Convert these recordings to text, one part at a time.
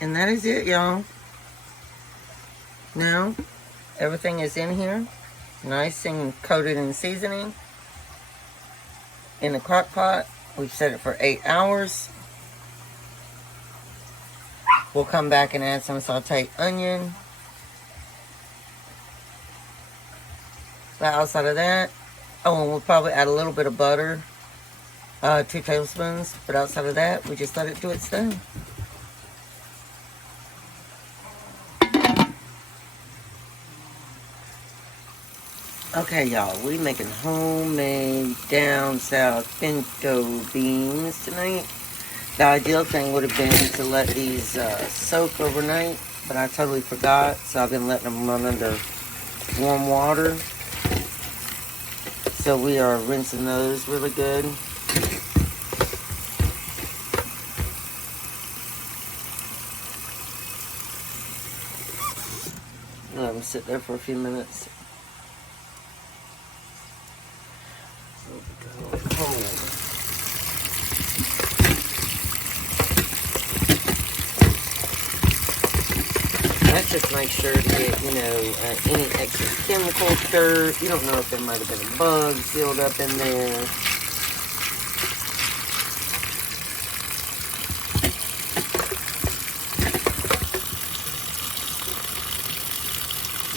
And that is it, y'all. Now, everything is in here, nice and coated in seasoning. In the crock pot, we've set it for 8 hours. We'll come back and add some sauteed onion. But outside of that, oh, and we'll probably add a little bit of butter, 2 tablespoons. But outside of that, we just let it do its thing. Okay, y'all, we making homemade down south pinto beans tonight. The ideal thing would have been to let these soak overnight, but I totally forgot, so I've been letting them run under warm water. So we are rinsing those really good. Let them sit there for a few minutes. Let's just make sure to get, any extra chemical dirt. You don't know if there might have been a bug sealed up in there.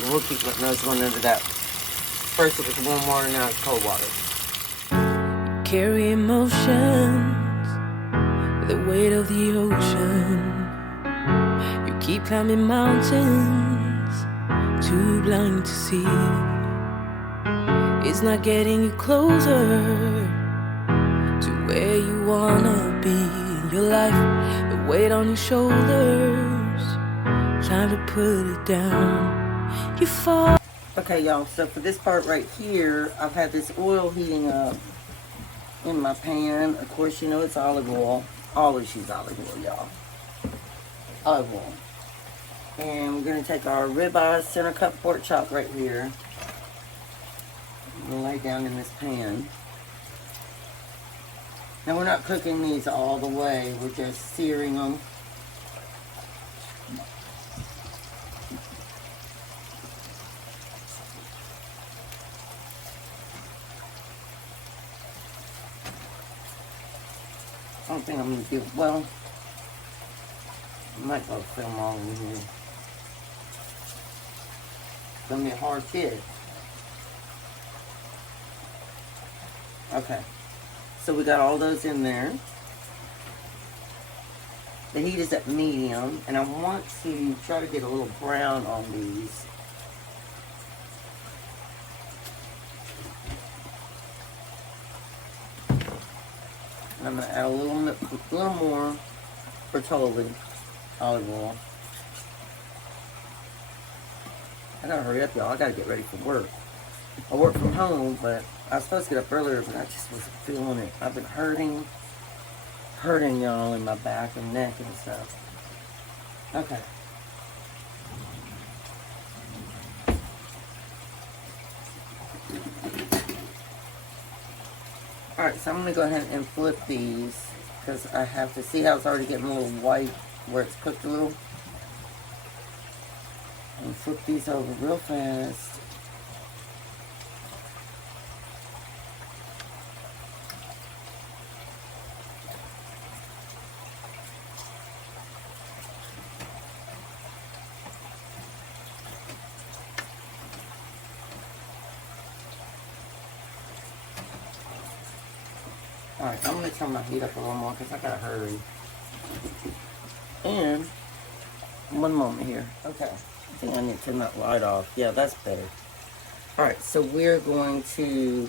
We'll keep letting those run under that. First it was warm water, now it's cold water. Carry emotions, the weight of the ocean. You keep climbing mountains, too blind to see. It's not getting you closer to where you wanna be in your life. The weight on your shoulders, time to put it down. You fall. Okay, y'all, so for this part right here, I've had this oil heating up in my pan. Of course, it's olive oil. Always use olive oil, y'all. Olive oil. And we're going to take our ribeye center cut pork chop right here. I'm going to lay down in this pan. Now, we're not cooking these all the way. We're just searing them. I don't think I'm going to do, well, I might go film all in here. It's going to be a hard fit. Okay. So we got all those in there. The heat is at medium, and I want to try to get a little brown on these. And I'm going to add a little more Bertolli olive oil. I gotta hurry up, y'all. I gotta get ready for work. I work from home, but I was supposed to get up earlier, but I just wasn't feeling it. I've been hurting, y'all, in my back and neck and stuff. Okay. Alright, so I'm going to go ahead and flip these because I have to see how it's already getting a little white where it's cooked a little. And flip these over real fast. Alright, I'm going to turn my heat up a little more because I got to hurry. And, one moment here. Okay, I think I need to turn that light off. Yeah, that's better. Alright, so we're going to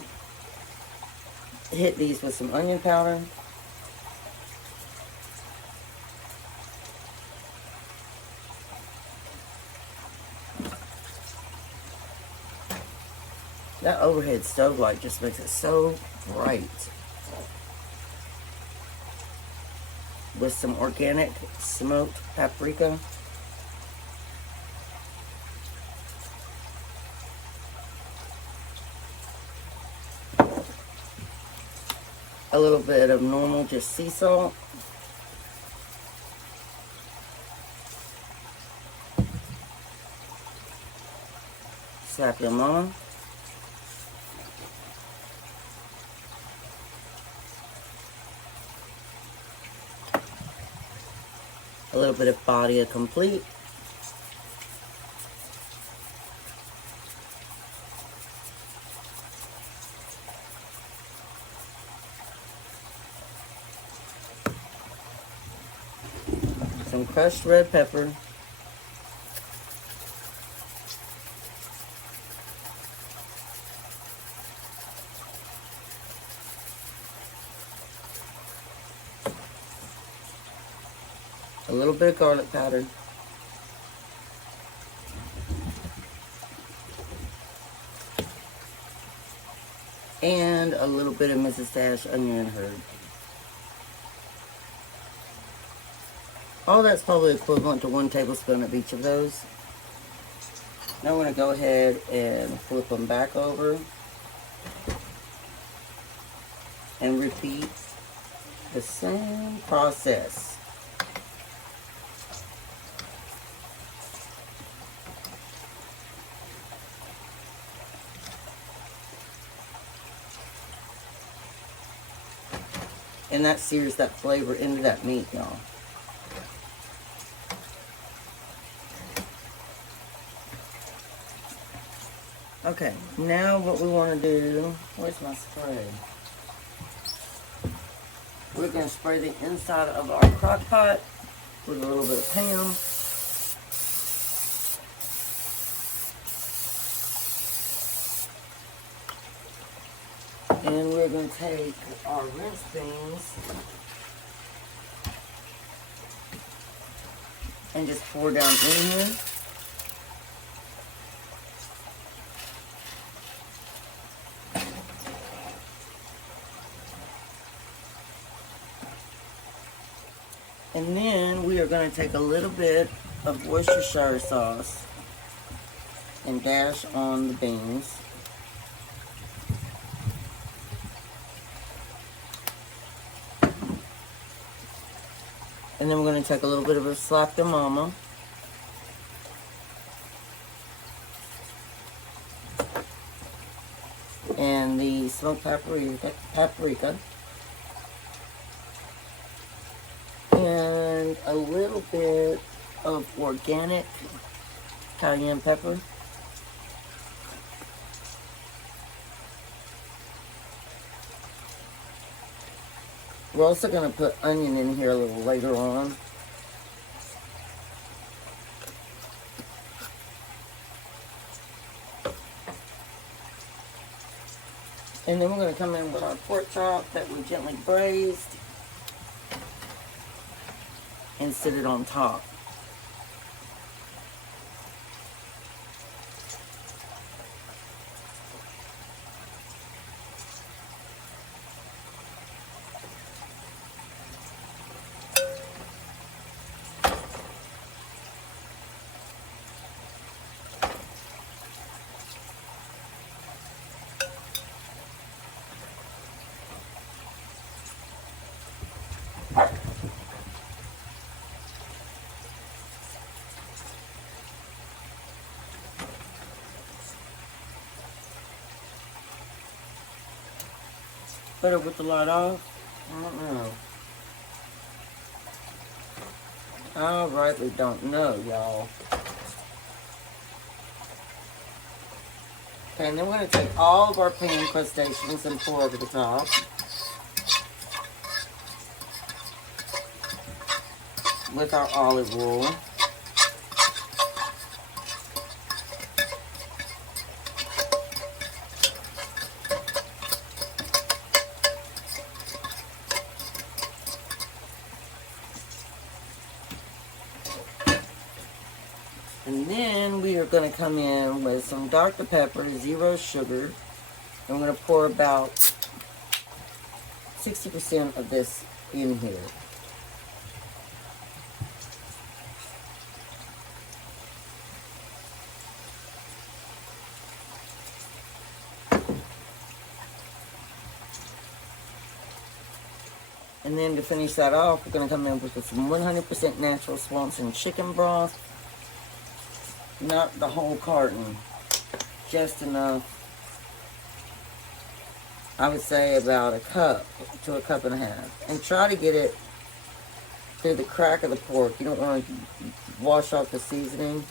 hit these with some onion powder. That overhead stove light just makes it so bright. With some organic smoked paprika. A little bit of normal just sea salt. Slap them on. A little bit of body of complete. Some crushed red pepper. A little bit of garlic powder. And a little bit of Mrs. Dash onion and herb. All that's probably equivalent to 1 tablespoon of each of those. Now we're going to go ahead and flip them back over and repeat the same process. And that sears that flavor into that meat, y'all. Okay, now what we want to do, where's my spray? We're going to spray the inside of our crock pot with a little bit of Pam. And we're going to take our rinse beans and just pour down in here. And then we are going to take a little bit of Worcestershire sauce and dash on the beans. And then we're going to take a little bit of a slap the mama. And the smoked paprika. And a little bit of organic cayenne pepper. We're also going to put onion in here a little later on. And then we're going to come in with our pork chop that we gently braised and sit it on top. Better with the light off? I don't know. Alright, we don't know, y'all. Okay, and then we're going to take all of our pan crustaceans and pour over the top. With our olive oil. And then we are going to come in with some Dr. Pepper, 0 sugar. I'm going to pour about 60% of this in here. And then to finish that off, we're going to come in with some 100% natural Swanson chicken broth. Not the whole carton. just enough. I would say about a cup to a cup and a half. And try to get it through the crack of the pork. You don't want to wash off the seasoning.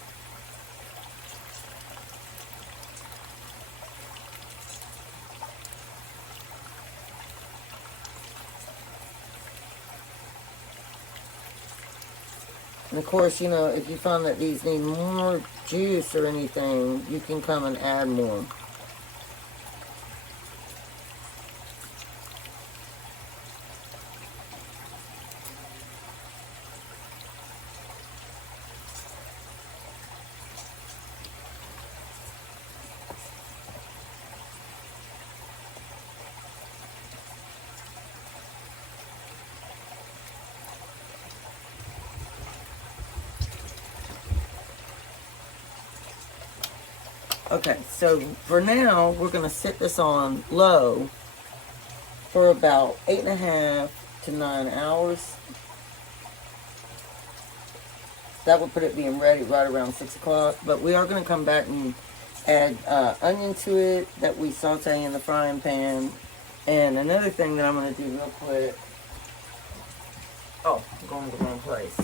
And of course, you know, if you find that these need more juice or anything, you can come and add more. Okay, so for now, we're going to set this on low for about 8.5 to 9 hours. That will put it being ready right around 6 o'clock. But we are going to come back and add onion to it that we saute in the frying pan. And another thing that I'm going to do real quick. Oh, I'm going to the wrong place.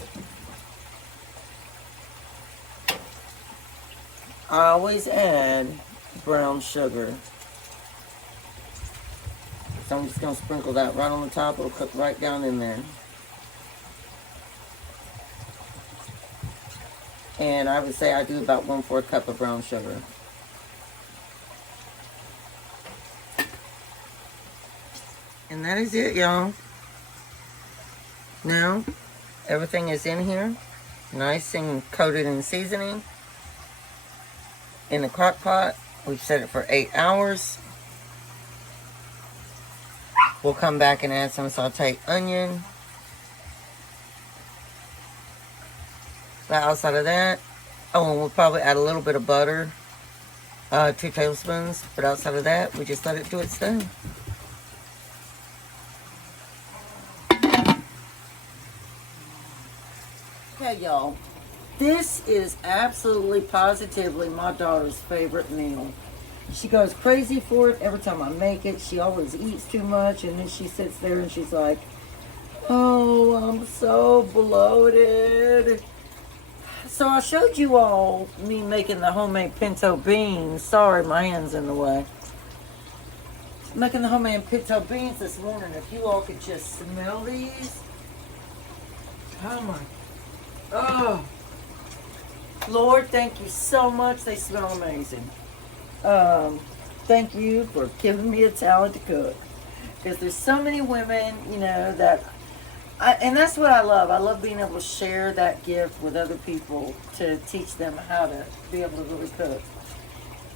I always add brown sugar. So I'm just going to sprinkle that right on the top. It'll cook right down in there. And I would say I do about 1/4 cup of brown sugar. And that is it, y'all. Now, everything is in here. Nice and coated in seasoning. In the crock pot, we've set it for 8 hours. We'll come back and add some sauteed onion. But outside of that, oh, and we'll probably add a little bit of butter, 2 tablespoons. But outside of that, we just let it do its thing. Okay, y'all. This is absolutely, positively my daughter's favorite meal. She goes crazy for it every time I make it. She always eats too much, and then she sits there and she's like, oh, I'm so bloated. So I showed you all me making the homemade pinto beans. Sorry, my hand's in the way. Making the homemade pinto beans this morning. If you all could just smell these. Oh my. Oh. Lord, thank you so much. They smell amazing. Thank you for giving me a talent to cook. Because there's so many women, you know, that... and that's what I love. I love being able to share that gift with other people to teach them how to be able to really cook.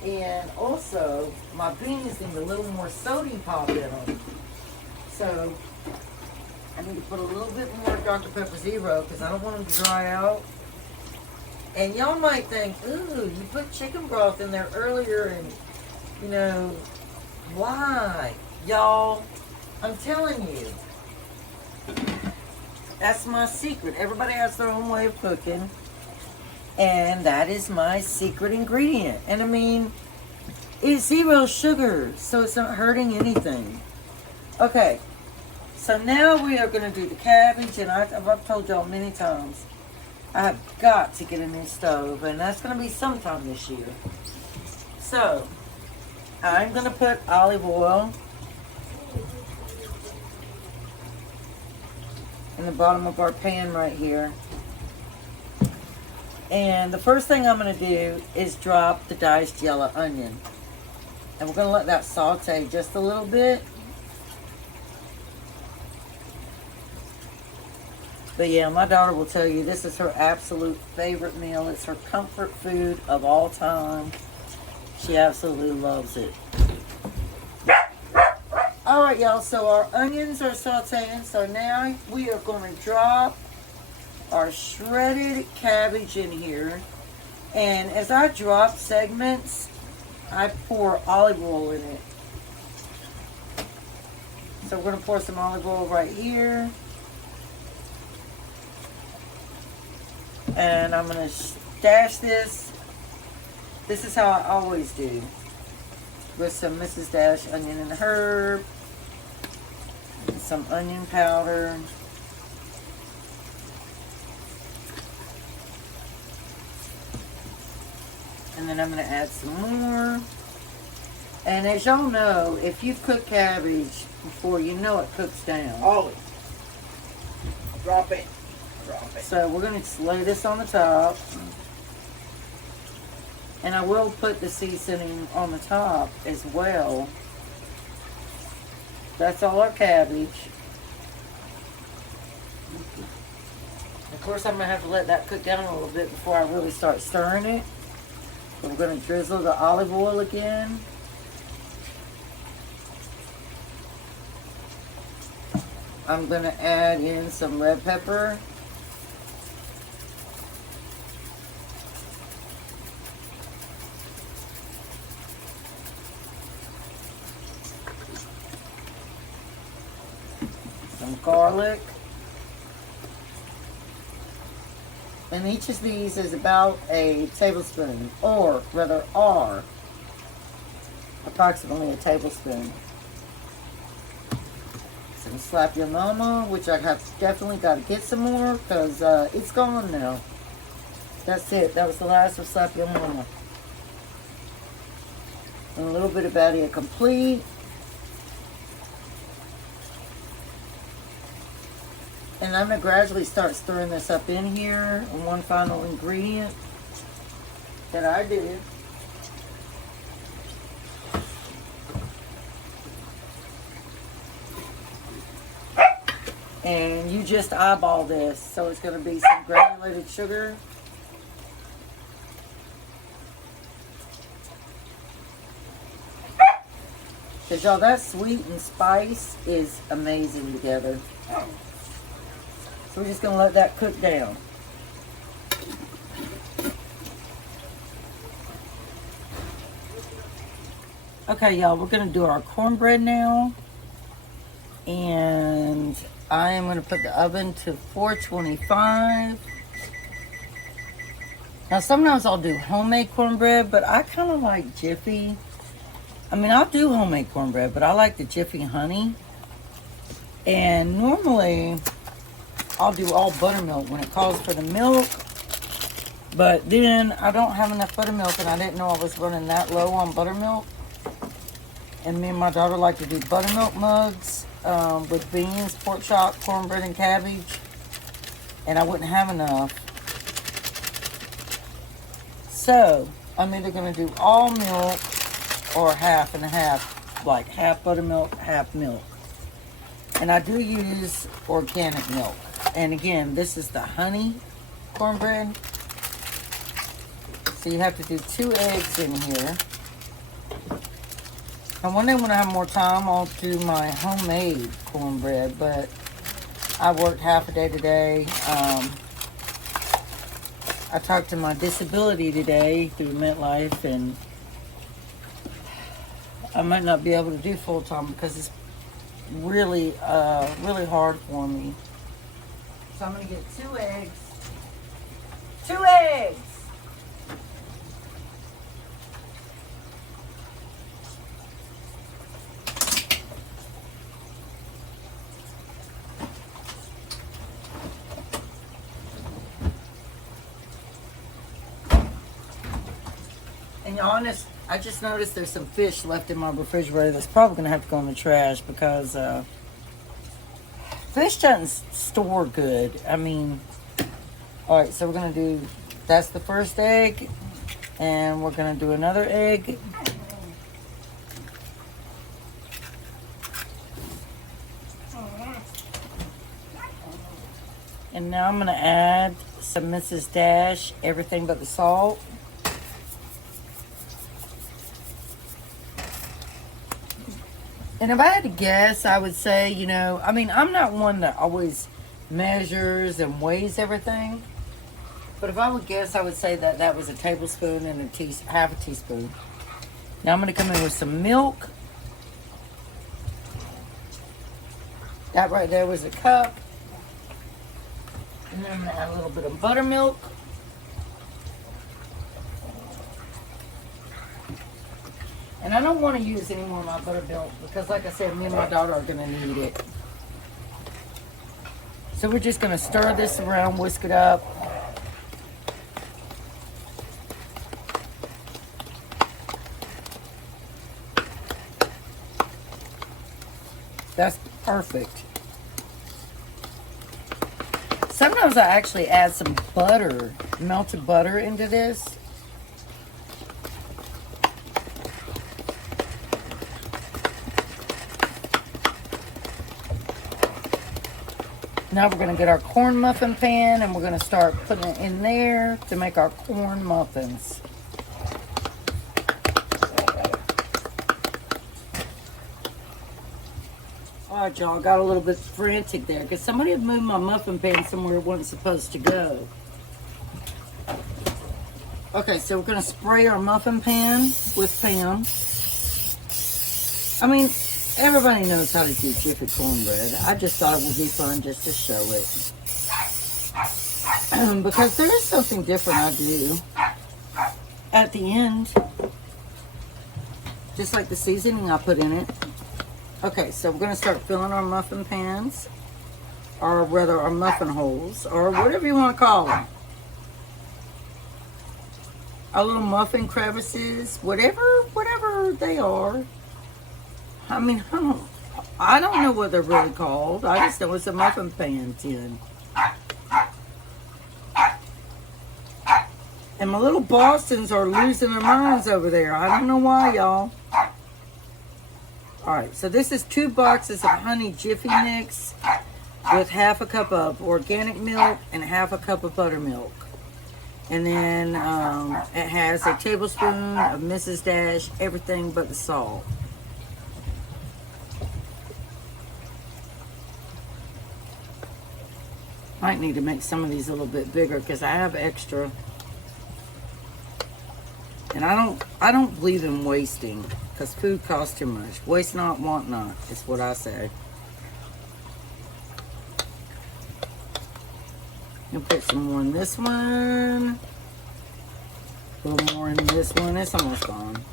And also, my beans need a little more sodium pop in them. So, I need to put a little bit more Dr. Pepper Zero because I don't want them to dry out. And y'all might think, ooh, you put chicken broth in there earlier and, you know, why? Y'all, I'm telling you, that's my secret. Everybody has their own way of cooking. And that is my secret ingredient. And I mean, it's 0 sugar, so it's not hurting anything. Okay, so now we are going to do the cabbage. And I've told y'all many times, I've got to get a new stove, and that's going to be sometime this year. So, I'm going to put olive oil in the bottom of our pan right here. And the first thing I'm going to do is drop the diced yellow onion. And we're going to let that saute just a little bit. But yeah, my daughter will tell you this is her absolute favorite meal. It's her comfort food of all time. She absolutely loves it. Alright, y'all, so our onions are sauteing. So now we are going to drop our shredded cabbage in here. And as I drop segments, I pour olive oil in it. So we're going to pour some olive oil right here. And I'm going to stash this This is how I always do. With some Mrs. Dash onion and herb. And some onion powder. And then I'm going to add some more. And as y'all know, if you cook cabbage before, you know it cooks down. Always. Drop it. Drop it. So we're going to just lay this on the top. And I will put the seasoning on the top as well. That's all our cabbage. Of course, I'm going to have to let that cook down a little bit before I really start stirring it. So we're going to drizzle the olive oil again. I'm going to add in some red pepper. Some garlic. And each of these is about a tablespoon, or rather are approximately a tablespoon. Some Slap Your Mama, which I have definitely got to get some more because it's gone now. That's it. That was the last of Slap Your Mama. And a little bit of Batty Complete. And I'm going to gradually start stirring this up in here. And one final ingredient that I did. And you just eyeball this. So it's going to be some granulated sugar. Because y'all, that sweet and spice is amazing together. So we're just going to let that cook down. Okay, y'all, we're going to do our cornbread now. And I am going to put the oven to 425. Now, sometimes I'll do homemade cornbread, but I kind of like Jiffy. I mean, I'll do homemade cornbread, but I like the Jiffy honey. And normally, I'll do all buttermilk when it calls for the milk. But then I don't have enough buttermilk, and I didn't know I was running that low on buttermilk. And me and my daughter like to do buttermilk mugs with beans, pork chop, cornbread, and cabbage. And I wouldn't have enough. So, I'm either going to do all milk or half and half. Like half buttermilk, half milk. And I do use organic milk. And again, this is the honey cornbread. So you have to do 2 eggs in here. And one day when I have more time, I'll do my homemade cornbread. But I worked half a day today. I talked to my disability today through MetLife, and I might not be able to do full time because it's really, really hard for me. So I'm going to get 2 eggs. 2 eggs! And honest, I just noticed there's some fish left in my refrigerator that's probably going to have to go in the trash because fish doesn't store good. I mean, alright, so we're going to do, that's the first egg. And we're going to do another egg. And now I'm going to add some Mrs. Dash, everything but the salt. And if I had to guess, I would say, you know, I mean, I'm not one that always measures and weighs everything. But if I would guess, I would say that that was a tablespoon and half a teaspoon. Now I'm going to come in with some milk. That right there was a cup. And then I'm going to add a little bit of buttermilk. And I don't want to use any more of my buttermilk because, like I said, me and my daughter are going to need it. So we're just going to stir this around, whisk it up. That's perfect. Sometimes I actually add some butter, melted butter into this. Now we're going to get our corn muffin pan and we're going to start putting it in there to make our corn muffins. Alright, y'all, got a little bit frantic there because somebody had moved my muffin pan somewhere it wasn't supposed to go. Okay, so we're going to spray our muffin pan with Pam. I mean, everybody knows how to do Jiffy cornbread. I just thought it would be fun just to show it. Because there is something different I do at the end. Just like the seasoning I put in it. Okay, so we're going to start filling our muffin pans. Or rather, our muffin holes. Or whatever you want to call them. Our little muffin crevices. Whatever they are. I mean, I don't know what they're really called. I just know it's a muffin pan tin. And my little Bostons are losing their minds over there. I don't know why, y'all. Alright, so this is 2 boxes of honey Jiffy mix with half a cup of organic milk and half a cup of buttermilk. And then it has a tablespoon of Mrs. Dash, everything but the salt. Might need to make some of these a little bit bigger because I have extra. And I don't believe in wasting because food costs too much. Waste not, want not is what I say. You'll put some more in this one. A little more in this one. It's almost gone.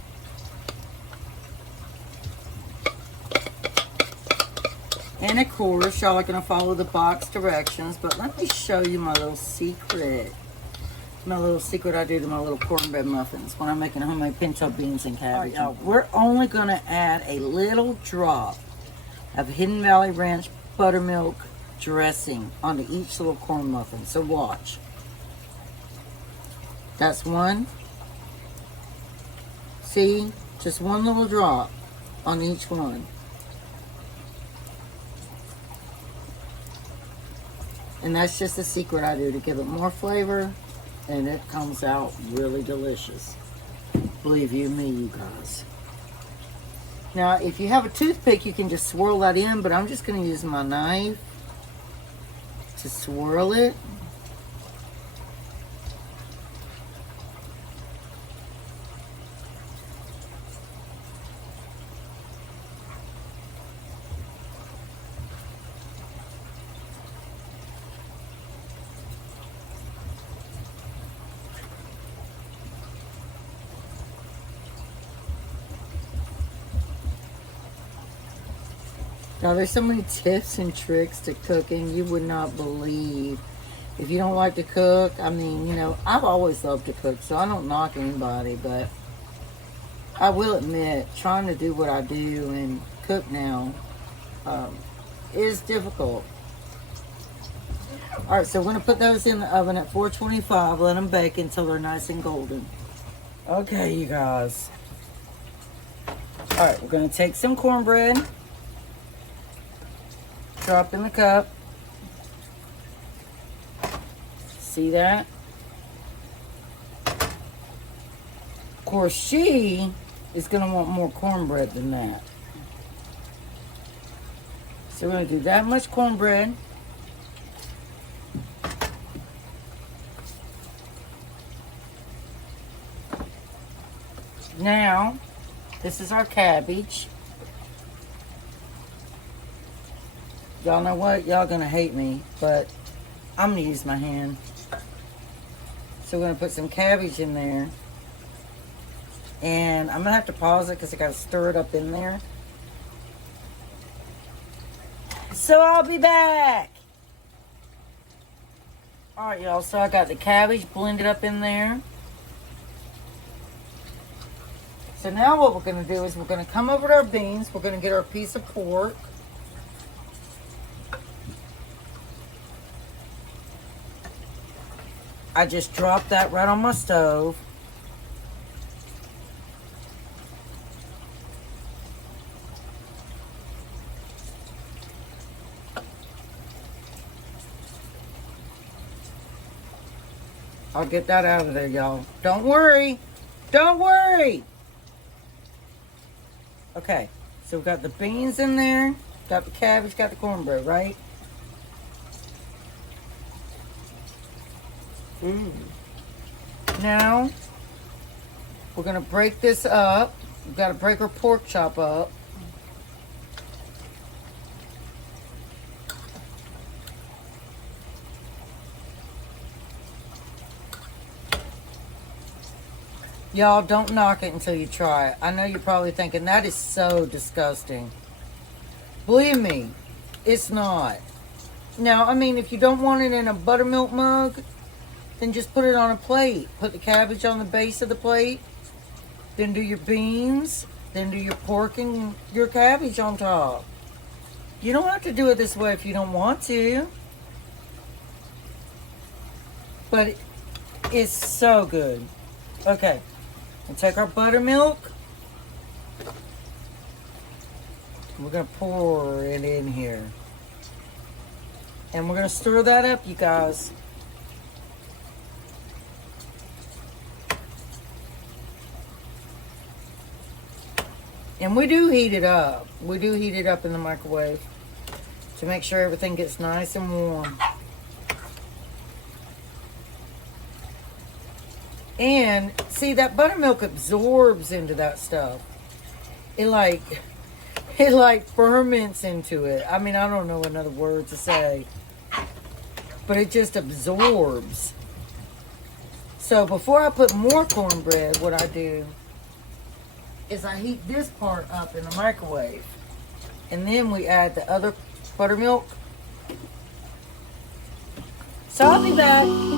And of course, y'all are going to follow the box directions. But let me show you my little secret. My little secret I do to my little cornbread muffins when I'm making homemade pinto beans and cabbage. Right, y'all, we're only going to add a little drop of Hidden Valley Ranch buttermilk dressing onto each little corn muffin. So watch. That's one. See? Just one little drop on each one. And that's just a secret I do to give it more flavor. And it comes out really delicious. Believe you me, you guys. Now, if you have a toothpick, you can just swirl that in. But I'm just going to use my knife to swirl it. Now, there's so many tips and tricks to cooking you would not believe. If you don't like to cook, I mean, you know, I've always loved to cook, so I don't knock anybody, but I will admit, trying to do what I do and cook now is difficult. Alright, so we're going to put those in the oven at 425, let them bake until they're nice and golden. Okay, you guys. Alright, we're going to take some cornbread. Drop in the cup. See that? Of course, she is going to want more cornbread than that. So we're going to do that much cornbread. Now, this is our cabbage. Y'all know what? Y'all gonna hate me, but I'm gonna use my hand. So we're gonna put some cabbage in there. And I'm going to have to pause it because I got to stir it up in there. So I'll be back. Alright, y'all. So I got the cabbage blended up in there. So now what we're going to do is we're going to come over to our beans. We're going to get our piece of pork. I just dropped that right on my stove. I'll get that out of there, y'all. Don't worry. Don't worry. Okay, so we've got the beans in there, got the cabbage, got the cornbread, right? Now, we're going to break this up. We've got to break our pork chop up. Y'all, don't knock it until you try it. I know you're probably thinking, that is so disgusting. Believe me, it's not. Now, I mean, if you don't want it in a buttermilk mug, then just put it on a plate. Put the cabbage on the base of the plate. Then do your beans. Then do your pork and your cabbage on top. You don't have to do it this way if you don't want to. But it's so good. Okay. We'll take our buttermilk. We're going to pour it in here. And we're going to stir that up, you guys. And we do heat it up. We do heat it up in the microwave to make sure everything gets nice and warm. And see, that buttermilk absorbs into that stuff. It like ferments into it. I mean, I don't know another word to say. But it just absorbs. So before I put more cornbread, what I do is I heat this part up in the microwave. And then we add the other buttermilk. So I'll be back.